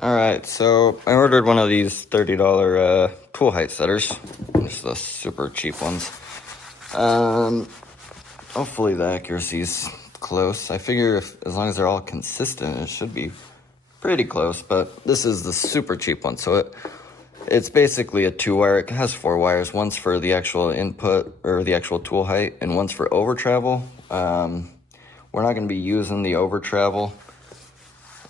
Alright, so I ordered one of these $30 tool height setters. Just the super cheap ones. Hopefully the accuracy's close. I figure as long as they're all consistent, it should be pretty close, but this is the super cheap one, so it's basically a 2-wire. It has 4 wires. One's for the actual input, or the actual tool height, and one's for over travel. We're not going to be using the over travel.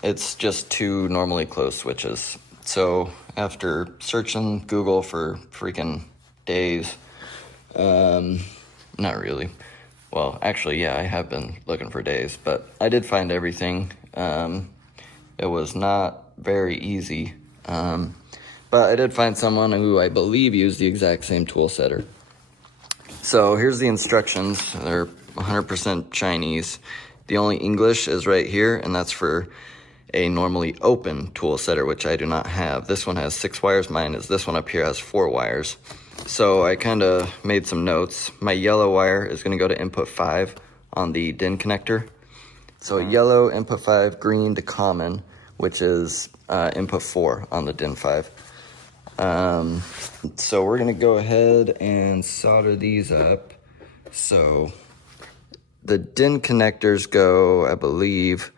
It's just 2 normally closed switches. So after searching Google for freaking days, not really. Well, actually, yeah, I have been looking for days, but I did find everything. It was not very easy, but I did find someone who I believe used the exact same tool setter. So here's the instructions. They're 100% Chinese. The only English is right here, and that's for a normally open tool setter, which I do not have. This one has 6 wires. Mine is, this one up here has 4 wires. So I kind of made some notes. My yellow wire is going to go to input 5 on the DIN connector. So yellow, input 5, green to common, which is input 4 on the DIN5. So we're going to go ahead and solder these up. So the DIN connectors go, I believe,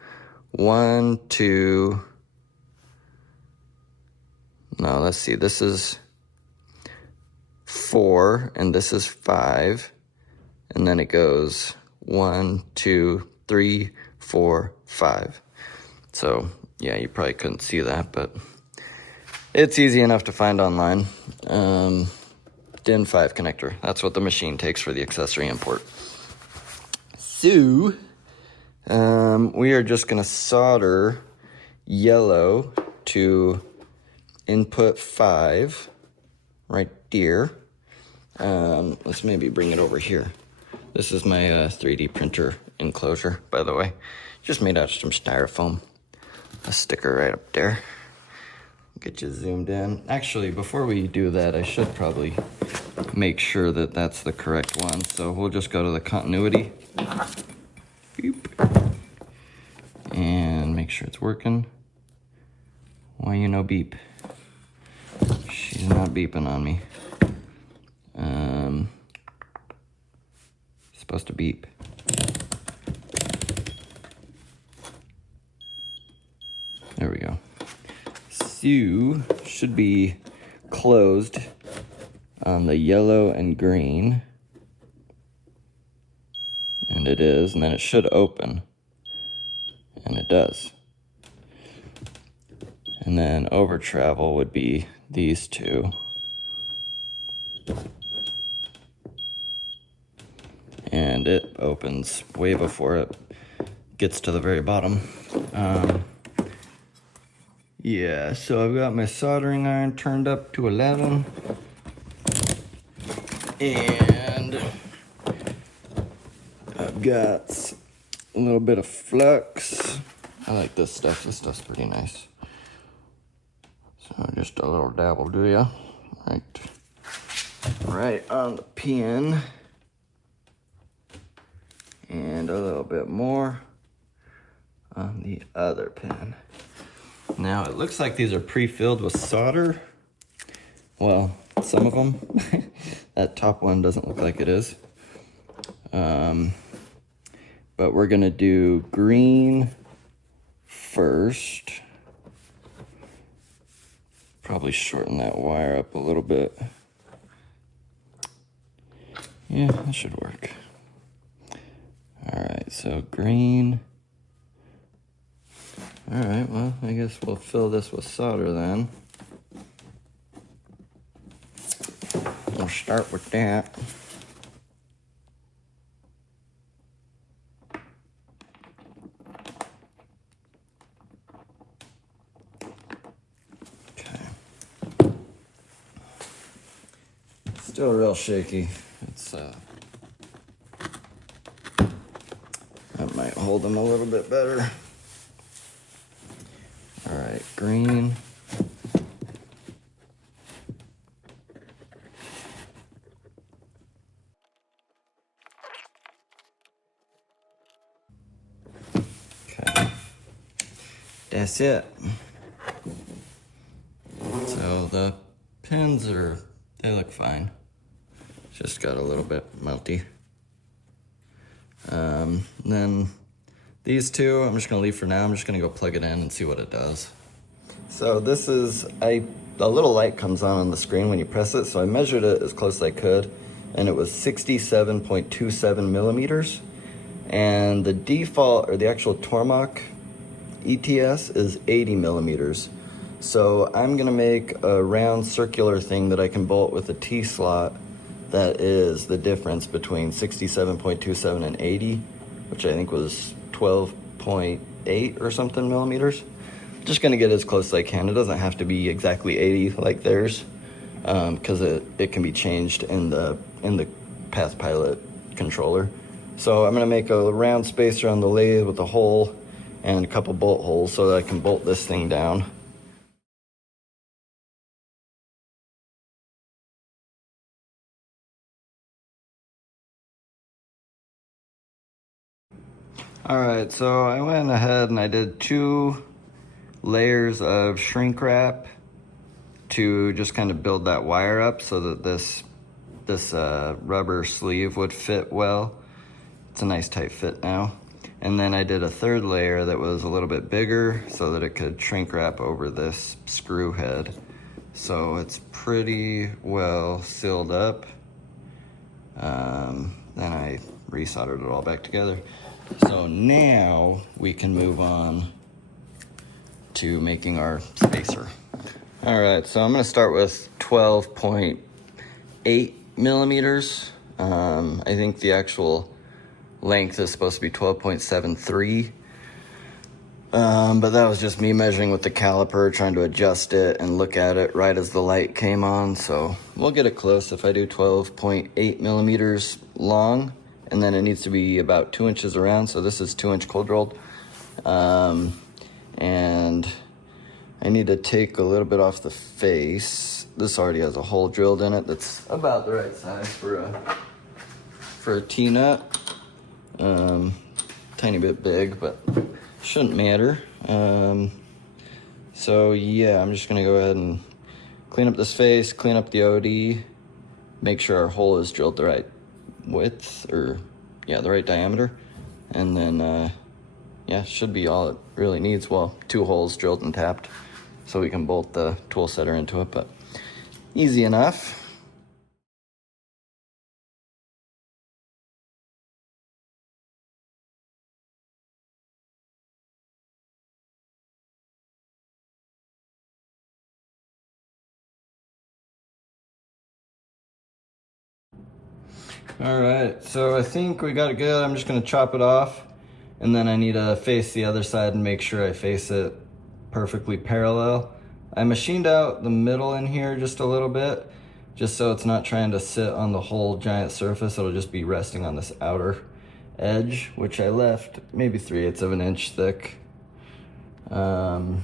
1, 2, no, let's see, this is 4, and this is 5, and then it goes 1, 2, 3, 4, 5. So, yeah, you probably couldn't see that, but it's easy enough to find online. DIN5 connector, that's what the machine takes for the accessory import. So, we are just going to solder yellow to input 5 right there. Let's maybe bring it over here. This is my 3D printer enclosure, by the way. Just made out of some styrofoam. A sticker right up there. Get you zoomed in. Actually, before we do that, I should probably make sure that that's the correct one. So we'll just go to the continuity. Beep. And make sure it's working. Why you no beep? She's not beeping on me. Supposed to beep. There we go. So, should be closed on the yellow and green. And it is, and then it should open. And it does. And then over travel would be these 2. And it opens way before it gets to the very bottom. Yeah, so I've got my soldering iron turned up to 11. And I've got a little bit of flux. I like this stuff. This stuff's pretty nice. So just a little dab will do ya. Right on the pin. And a little bit more on the other pin. Now it looks like these are pre-filled with solder. Well, some of them. That top one doesn't look like it is. But we're gonna do green first. Probably shorten that wire up a little bit. Yeah, that should work. Alright, so green. Alright, well, I guess we'll fill this with solder then. We'll start with that. Okay. Still real shaky. It's that might hold them a little bit better. All right, green. Okay. That's it. the pins they look fine. Just got a little bit melty. Then these two, I'm just gonna leave for now. I'm just gonna go plug it in and see what it does. So this is, a little light comes on the screen when you press it, so I measured it as close as I could, and it was 67.27 millimeters. And the default, or the actual Tormach ETS is 80 millimeters. So I'm gonna make a round circular thing that I can bolt with a T-slot that is the difference between 67.27 and 80, which I think was 12.8 or something millimeters. Just gonna get as close as I can. It doesn't have to be exactly 80 like theirs, because it can be changed in the PathPilot controller. So I'm gonna make a round spacer on the lathe with a hole and a couple bolt holes so that I can bolt this thing down. All right, so I went ahead and I did 2 layers of shrink wrap to just kind of build that wire up so that this rubber sleeve would fit well. It's a nice tight fit now. And then I did a 3rd layer that was a little bit bigger so that it could shrink wrap over this screw head. So it's pretty well sealed up. Then I resoldered it all back together. So now we can move on to making our spacer. All right, so I'm gonna start with 12.8 millimeters. I think the actual length is supposed to be 12.73. But that was just me measuring with the caliper, trying to adjust it and look at it right as the light came on. So we'll get it close if I do 12.8 millimeters long, and then it needs to be about 2 inches around. So this is 2-inch cold rolled. And I need to take a little bit off the face. This already has a hole drilled in it that's about the right size for a T-nut. Tiny bit big, but shouldn't matter. So yeah, I'm just gonna go ahead and clean up this face, clean up the OD, make sure our hole is drilled the right width, or yeah, the right diameter. And then, yeah, should be all it really needs. Well, 2 holes drilled and tapped so we can bolt the tool setter into it, but easy enough. All right, so I think we got it good. I'm just gonna chop it off, and then I need to face the other side and make sure I face it perfectly parallel. I machined out the middle in here just a little bit, just so it's not trying to sit on the whole giant surface. It'll just be resting on this outer edge, which I left maybe 3/8 of an inch thick. So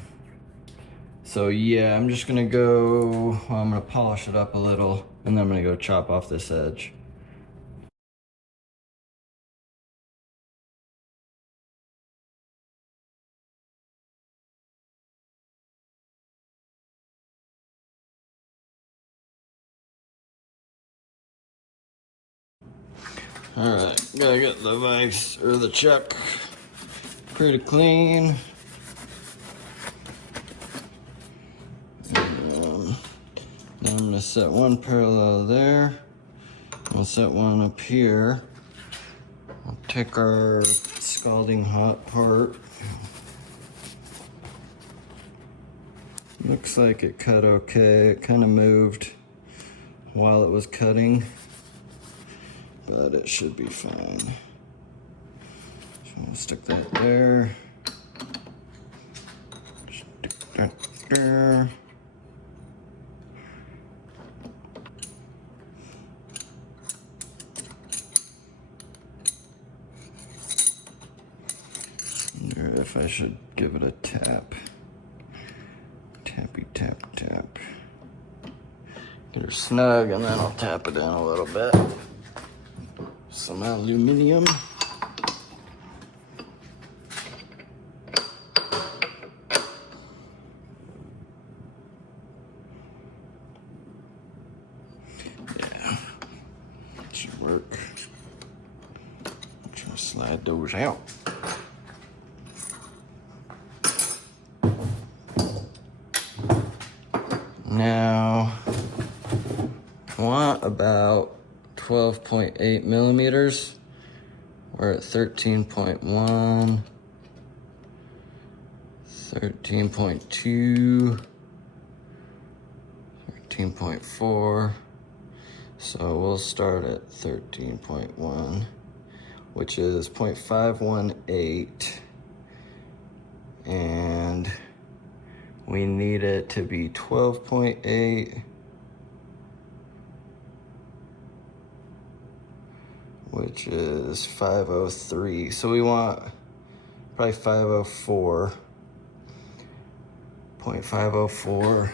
yeah, I'm just gonna go, well, I'm gonna polish it up a little, and then I'm gonna go chop off this edge. All right, gotta get the vise or the chuck pretty clean. And then I'm gonna set one parallel there. We'll set one up here. I'll take our scalding hot part. Looks like it cut okay. It kind of moved while it was cutting, but it should be fine. So we'll stick that there. Stick that there. Wonder if I should give it a tap. Tappy tap tap. Get her snug, and then I'll tap it in a little bit. Some aluminum. Yeah, should work. Try to slide those out. Now, I want about 12.8 millimeters. We're at 13.1, 13.2, 13.4. So we'll start at 13.1, which is 0.518. And we need it to be 12.8, which is 503. So we want probably 504, 0.504.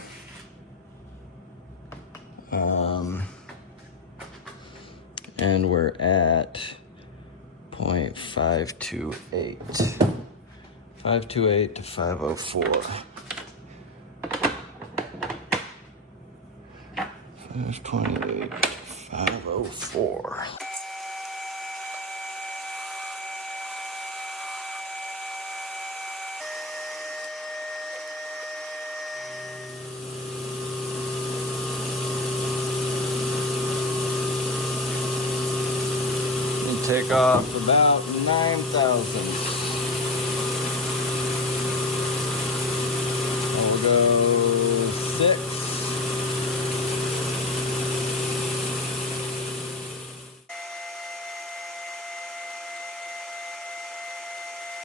And we're at 0.528. 528 to 504. 528 to 504. Take off about 9,000. We'll go 6.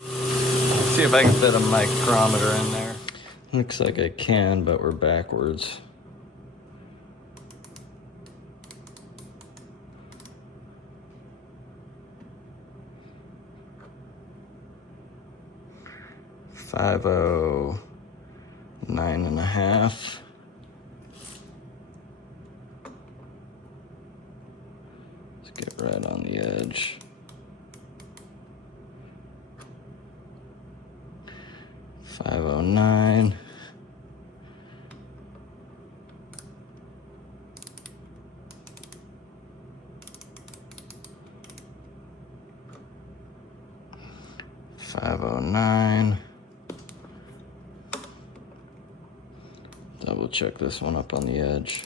Let's see if I can fit a micrometer in there. Looks like I can, but we're backwards. $509.5. Let's get right on the edge. 509. $509. Double check this one up on the edge.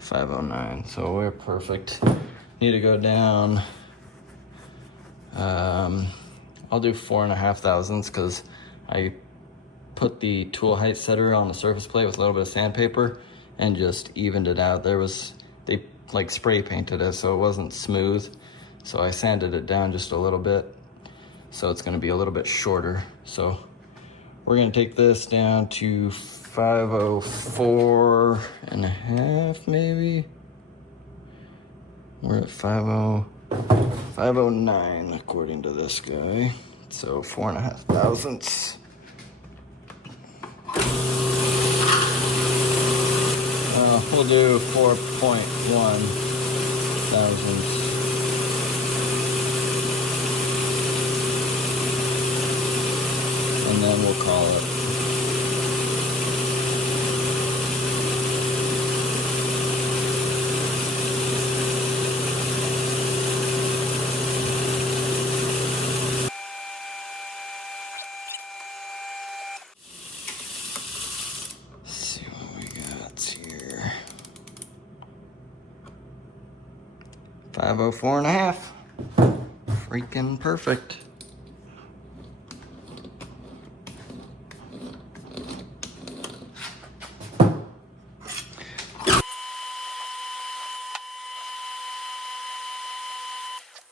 $509. So we're perfect. Need to go down. I'll do 4.5 thousandths because I put the tool height setter on the surface plate with a little bit of sandpaper and just evened it out. They like spray painted it, so it wasn't smooth. So I sanded it down just a little bit. So it's gonna be a little bit shorter. So we're gonna take this down to 504.5 maybe. We're at 509 according to this guy. So 4.5 thousandths. We'll do 4.1 thousandths. And then we'll call it. Let's see what we got here. 504.5. Freaking perfect.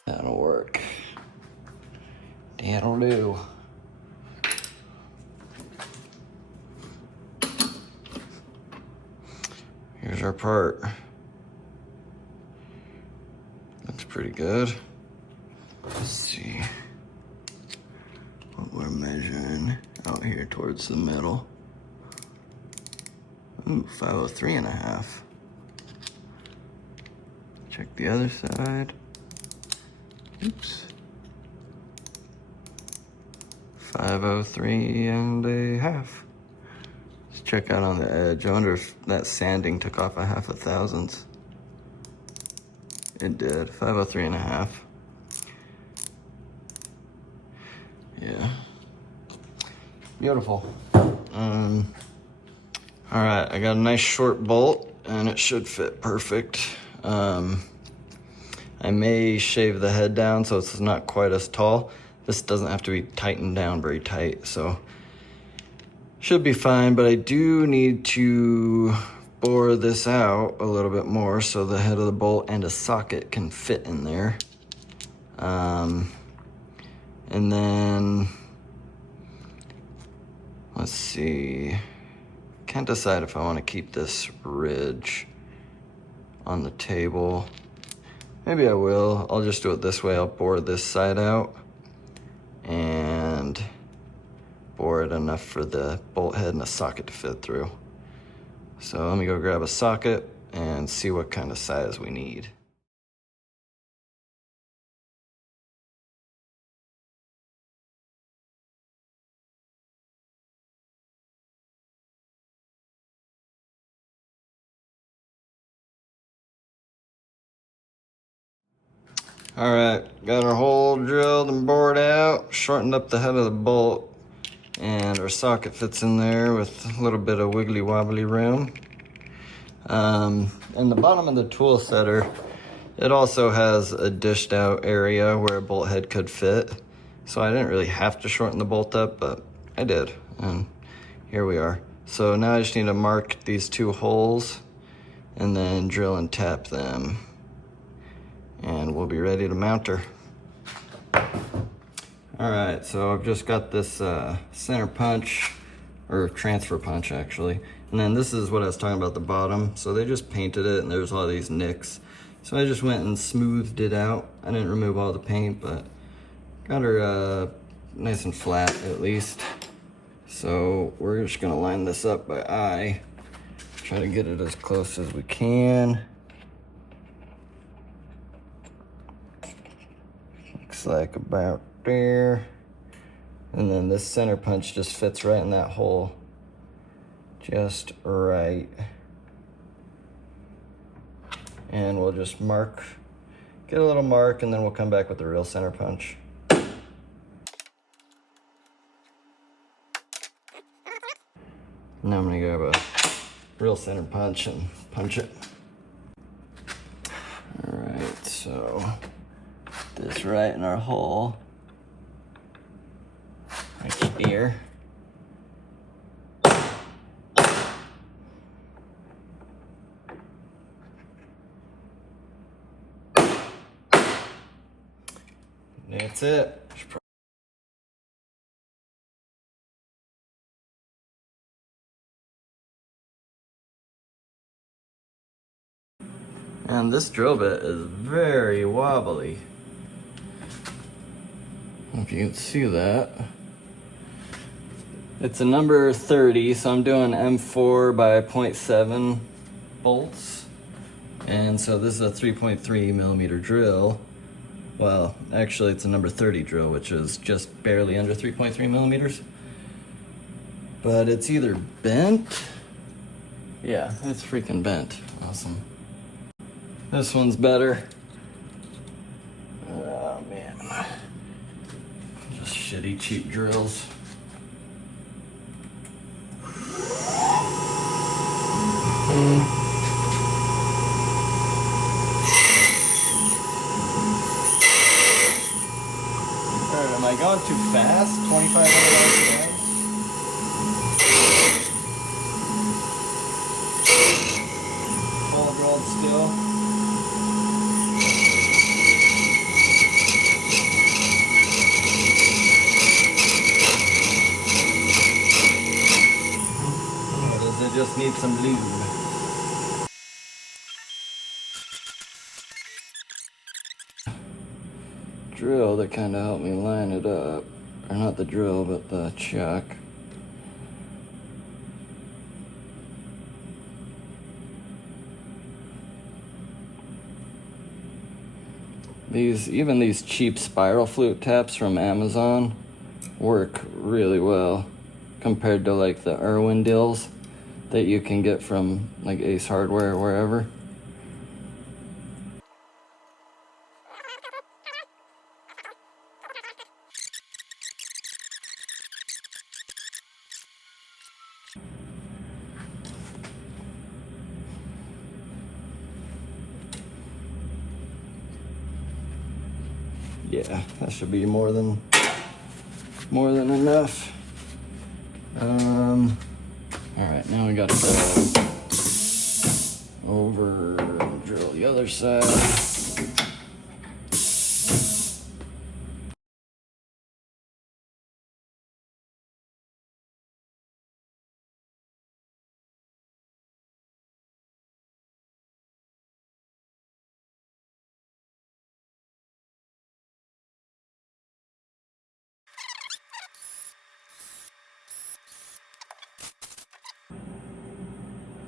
That'll work. That'll do. Here's our part. Looks pretty good. Let's see what we're measuring out here towards the middle. Ooh, 503.5. Check the other side. Oops. 503.5. Let's check out on the edge. I wonder if that sanding took off a half a thousandths. It did, 503.5. Yeah. Beautiful. All right, I got a nice short bolt and it should fit perfect. I may shave the head down so it's not quite as tall. This doesn't have to be tightened down very tight, so should be fine, but I do need to bore this out a little bit more so the head of the bolt and a socket can fit in there. And then, let's see. Can't decide if I want to keep this ridge on the table. Maybe I will. I'll just do it this way. I'll bore this side out and bore it enough for the bolt head and the socket to fit through. So let me go grab a socket and see what kind of size we need. All right, got our hole drilled and bored out, shortened up the head of the bolt, and our socket fits in there with a little bit of wiggly wobbly room. In the bottom of the tool setter, it also has a dished out area where a bolt head could fit. So I didn't really have to shorten the bolt up, but I did, and here we are. So now I just need to mark these two holes and then drill and tap them, and we'll be ready to mount her. All right, so I've just got this center punch, or transfer punch actually. And then this is what I was talking about, the bottom. So they just painted it and there's all these nicks. So I just went and smoothed it out. I didn't remove all the paint, but got her nice and flat at least. So we're just gonna line this up by eye. Try to get it as close as we can. Looks like about there. And then this center punch just fits right in that hole. Just right. And we'll just mark, get a little mark, and then we'll come back with the real center punch. Now I'm gonna grab a real center punch and punch it. All right, so this right in our hole, right here. That's it. And this drill bit is very wobbly. If you can see that. It's a number 30, so I'm doing M4 by 0.7 bolts. And so this is a 3.3 millimeter drill. Well, actually it's a number 30 drill, which is just barely under 3.3 millimeters. But it's either bent. Yeah, it's freaking bent. Awesome. This one's better. Oh man. Just shitty cheap drills. Alright, am I going too fast? 2,500 RPM? Hold rolled still. Or does it just need some lube? Drill that kind of helped me line it up, or not the drill but the chuck. Even these cheap spiral flute taps from Amazon work really well compared to like the Irwin deals that you can get from like Ace Hardware or wherever. Yeah, that should be more than enough. All right, now we gotta go over and drill the other side.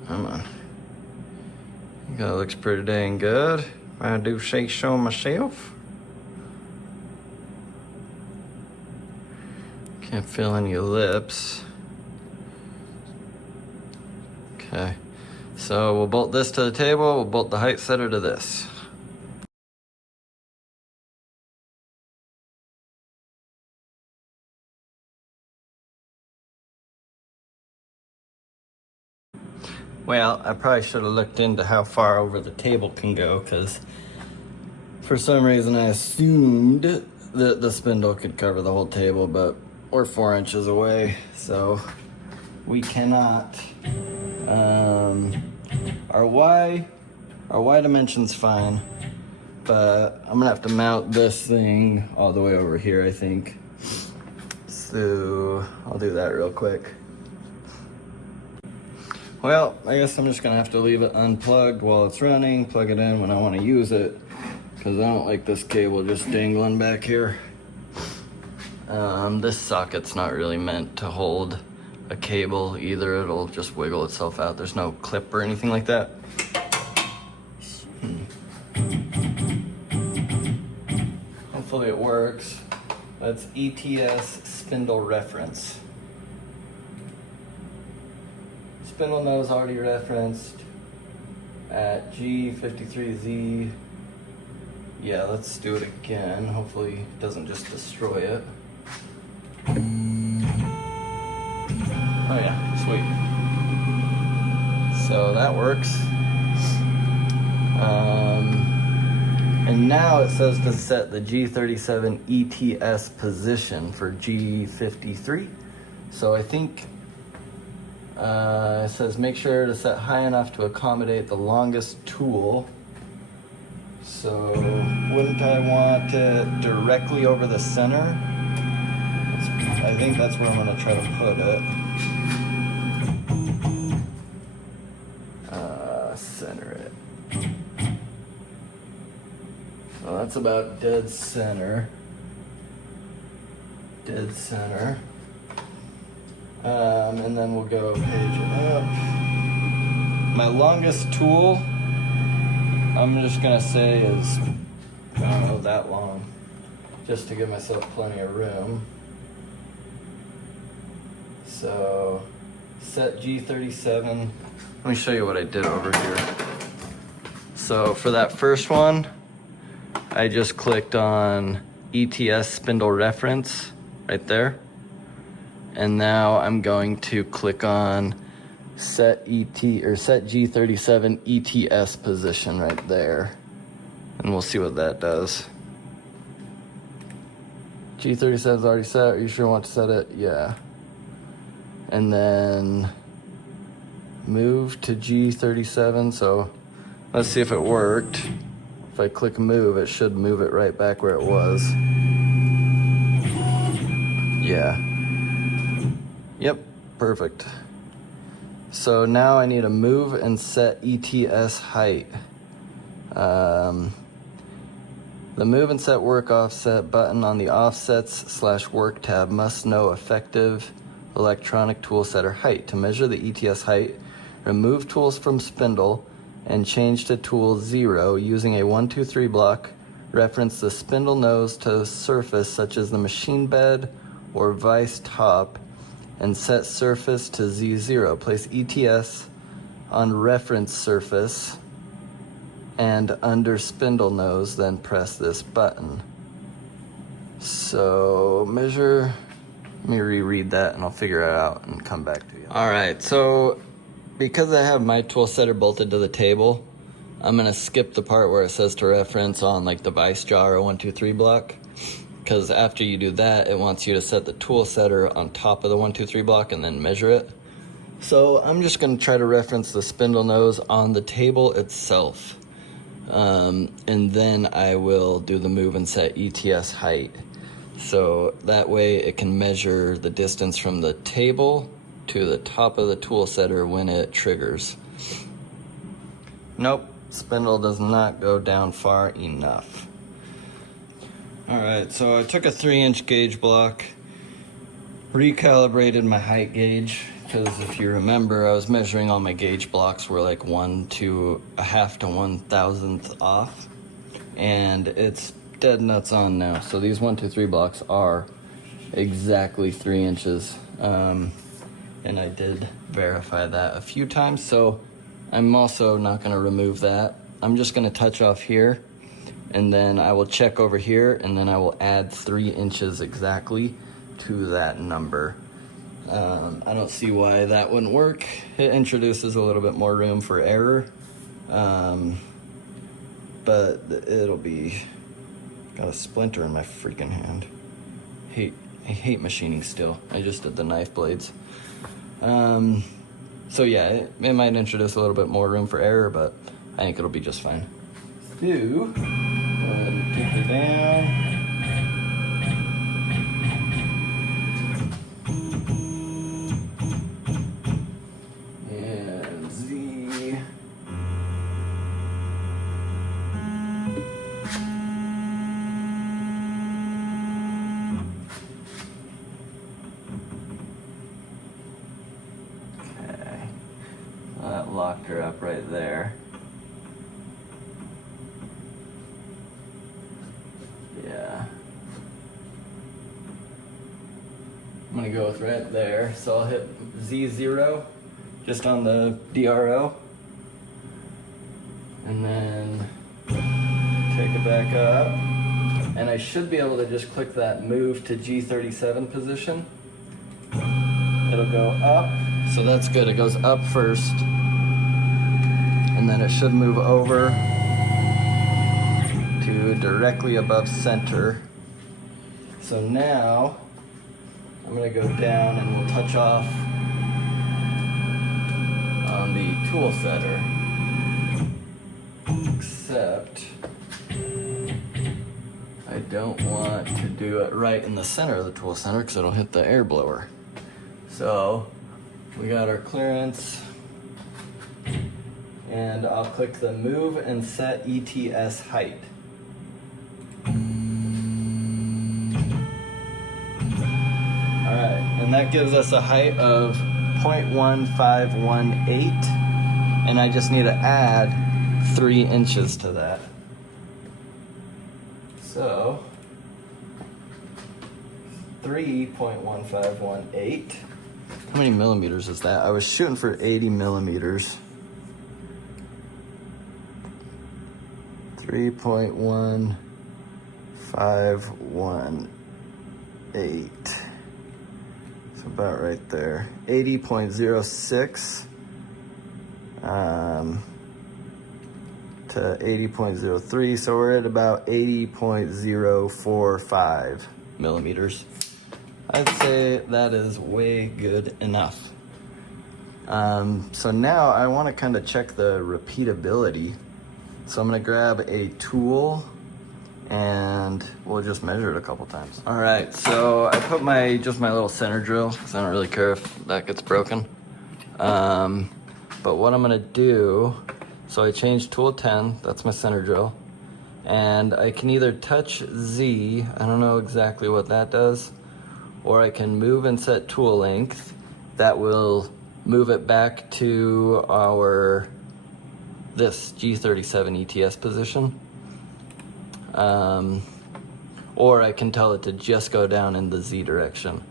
Come on. That looks pretty dang good, if I do say so myself. Can't feel any lips. Okay, so we'll bolt this to the table, we'll bolt the height setter to this. Well, I probably should have looked into how far over the table can go, because for some reason I assumed that the spindle could cover the whole table, but we're 4 inches away, so we cannot. Our Y dimension's fine, but I'm gonna have to mount this thing all the way over here, I think. So I'll do that real quick. Well, I guess I'm just gonna have to leave it unplugged while it's running, plug it in when I wanna use it, because I don't like this cable just dangling back here. This socket's not really meant to hold a cable either. It'll just wiggle itself out. There's no clip or anything like that. Hopefully it works. That's ETS spindle reference. Spindle nose already referenced at G53Z. Yeah, let's do it again. Hopefully it doesn't just destroy it. Oh yeah, sweet. So that works. And now it says to set the G37 ETS position for G53. So I think it says make sure to set high enough to accommodate the longest tool. So wouldn't I want it directly over the center? I think that's where I'm gonna try to put it. Center it. Well, that's about dead center. Dead center. And then we'll go page up. My longest tool, I'm just gonna say is, I don't know, that long, just to give myself plenty of room. So, set G37. Let me show you what I did over here. So for that first one, I just clicked on ETS spindle reference right there. And now I'm going to click on set G37 ETS position right there. And we'll see what that does. G37 is already set. Are you sure you want to set it? Yeah. And then move to G37. So let's see if it worked. If I click move, it should move it right back where it was. Yeah. Yep, perfect. So now I need to move and set ETS height. The move and set work offset button on the offsets/work tab must know effective electronic tool setter height. To measure the ETS height, remove tools from spindle and change to tool 0 using a 1, 2, 3 block. Reference the spindle nose to surface such as the machine bed or vice top and set surface to Z0. Place ETS on reference surface and under spindle nose, then press this button. So measure, let me reread that and I'll figure it out and come back to you. All right, so because I have my tool setter bolted to the table, I'm gonna skip the part where it says to reference on like the vice jaw or 1, 2, 3 block, because after you do that, it wants you to set the tool setter on top of the 1, 2, 3 block and then measure it. So I'm just gonna try to reference the spindle nose on the table itself. And then I will do the move and set ETS height. So that way it can measure the distance from the table to the top of the tool setter when it triggers. Nope, spindle does not go down far enough. All right, so I took a 3-inch gauge block, recalibrated my height gauge, because if you remember, I was measuring all my gauge blocks were like 1 to 1/2 to 1/1000th off, and it's dead nuts on now. So these 1, 2, 3 blocks are exactly 3 inches, and I did verify that a few times, so I'm also not going to remove that. I'm just going to touch off here, and then I will check over here, and then I will add 3 inches exactly to that number. I don't see why that wouldn't work. It introduces a little bit more room for error, but it'll be... Got a splinter in my freaking hand. I hate machining still. I just did the knife blades. So yeah, it might introduce a little bit more room for error, but I think it'll be just fine. Go ahead and take her down. That locked her up right there. Yeah. I'm gonna go with right there. So I'll hit Z0 just on the DRO. And then take it back up. And I should be able to just click that move to G37 position. It'll go up. So that's good. It goes up first. And then it should move over to directly above center. So now I'm going to go down and we'll touch off on the tool setter. Except I don't want to do it right in the center of the tool center because it'll hit the air blower. So we got our clearance. And I'll click the move and set ETS height. All right, and that gives us a height of 0.1518, and I just need to add 3 inches to that. So 3.1518. How many millimeters is that? I was shooting for 80 millimeters. 3.1518. So about right there. 80.06 to 80.03. So we're at about 80.045 millimeters. I'd say that is way good enough. So now I want to kind of check the repeatability. So I'm gonna grab a tool and we'll just measure it a couple times. All right, so I put just my little center drill because I don't really care if that gets broken. But what I'm gonna do, so I changed tool 10, that's my center drill. And I can either touch Z, I don't know exactly what that does, or I can move and set tool length. That will move it back to this G37 ETS position. or I can tell it to just go down in the Z direction.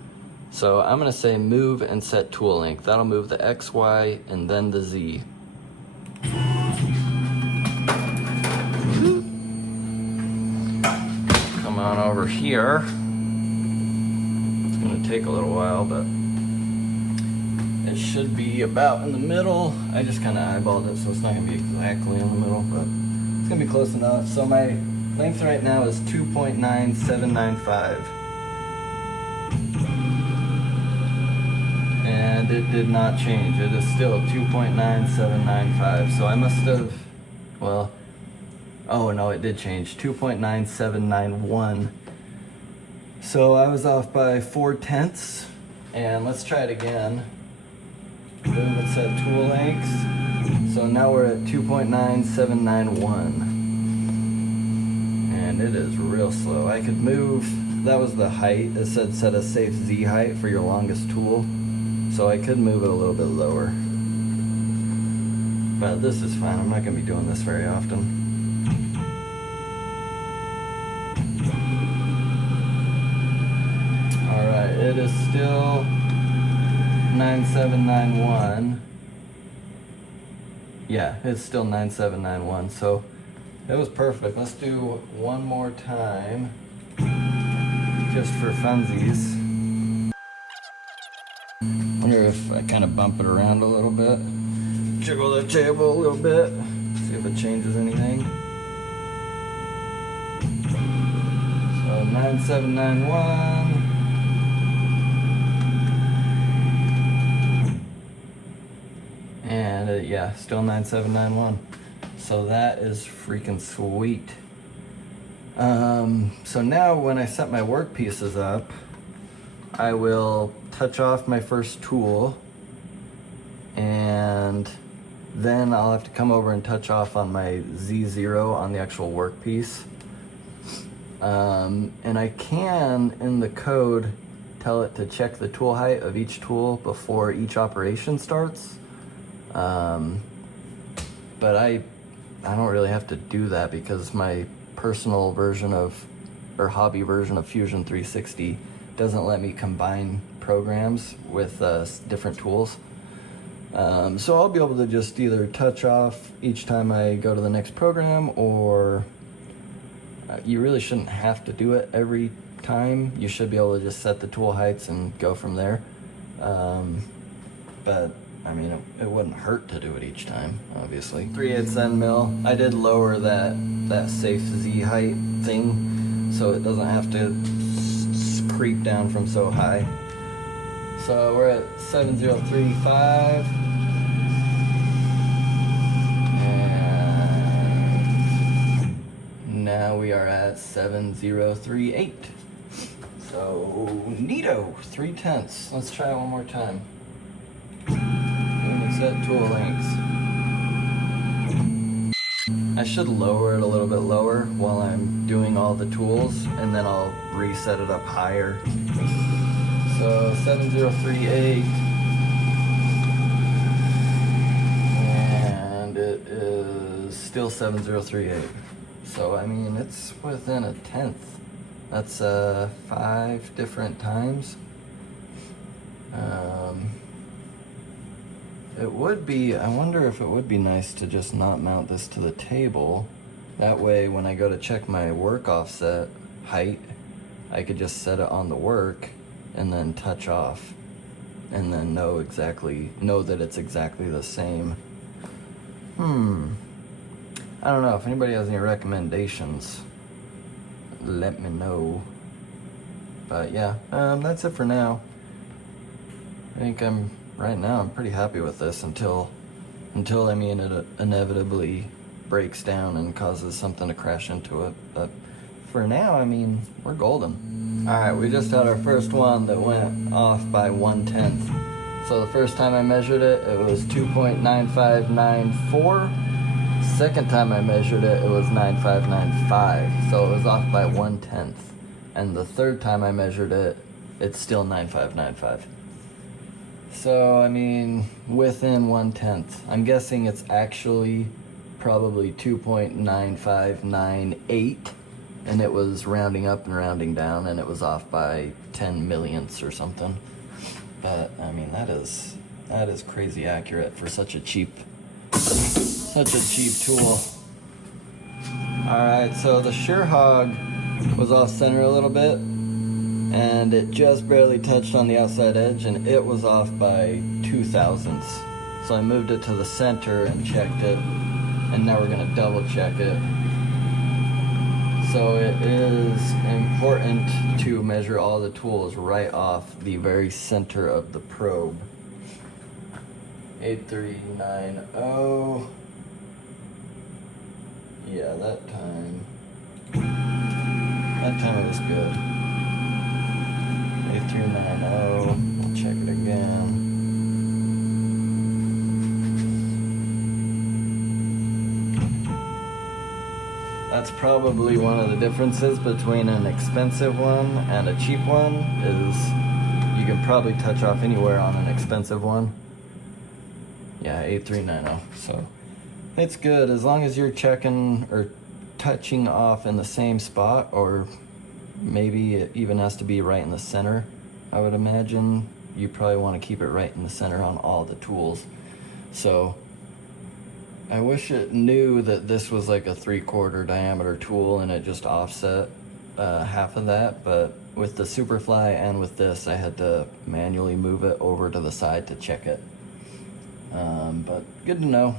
So I'm gonna say move and set tool length. That'll move the X, Y, and then the Z. Come on over here. It's gonna take a little while, but it should be about in the middle. I just kind of eyeballed it, so it's not gonna be exactly in the middle, but it's gonna be close enough. So my length right now is 2.9795. And it did not change. It is still 2.9795. So I must have, well, oh no, it did change. 2.9791. So I was off by 4/10. And let's try it again. Move and set tool lengths. So now we're at 2.9791. And it is real slow. I could move, that was the height. It said set a safe Z height for your longest tool. So I could move it a little bit lower. But this is fine. I'm not gonna be doing this very often. All right, it is still 9791. Yeah, it's still 9791, so it was perfect. Let's do one more time, just for funsies. Wonder if I kind of bump it around a little bit, jiggle the table a little bit, see if it changes anything. So 9791. And yeah, still 9791. So that is freaking sweet. So now when I set my work pieces up, I will touch off my first tool, and then I'll have to come over and touch off on my Z0 on the actual workpiece. And I can, in the code, tell it to check the tool height of each tool before each operation starts. But I don't really have to do that because my personal version of, or hobby version of Fusion 360 doesn't let me combine programs with different tools. So I'll be able to just either touch off each time I go to the next program, or you really shouldn't have to do it every time. You should be able to just set the tool heights and go from there. But I mean, it wouldn't hurt to do it each time, obviously. 3/8 end mill. I did lower that safe Z height thing, so it doesn't have to creep down from so high. So we're at 7035. And now we are at 7038. So neato, 3/10. Let's try it one more time. Set tool lengths. I should lower it a little bit lower while I'm doing all the tools, and then I'll reset it up higher. So 7038, and it is still 7038. So I mean, it's within 1/10. That's 5 different times. It would be, I wonder if it would be nice to just not mount this to the table. That way when I go to check my work offset height, I could just set it on the work and then touch off, and then know that it's exactly the same. I don't know, if anybody has any recommendations, let me know. But yeah, that's it for now. I think right now I'm pretty happy with this until I mean it inevitably breaks down and causes something to crash into it. But for now, I mean, we're golden. All right, we just had our first one that went off by 1/10. So the first time I measured it, it was 2.9594. Second time I measured it, it was 9595. So it was off by 1/10. And the third time I measured it, it's still 9595. So, I mean, within 1/10. I'm guessing it's actually probably 2.9598. and it was rounding up and rounding down, and it was off by 10 millionths or something. But I mean, that is crazy accurate for such a cheap tool. All right, so the SureHog was off center a little bit, and it just barely touched on the outside edge, and it was off by 0.02. So I moved it to the center and checked it, and now we're gonna double check it. So it is important to measure all the tools right off the very center of the probe. 8390. Yeah, that time it was good. 8390. We'll check it again. That's probably one of the differences between an expensive one and a cheap one, is you can probably touch off anywhere on an expensive one. Yeah, 8390. So it's good as long as you're checking or touching off in the same spot, or maybe it even has to be right in the center. I would imagine you probably want to keep it right in the center on all the tools. So I wish it knew that this was like a 3/4 diameter tool and it just offset half of that, but with the Superfly and with this, I had to manually move it over to the side to check it. But good to know.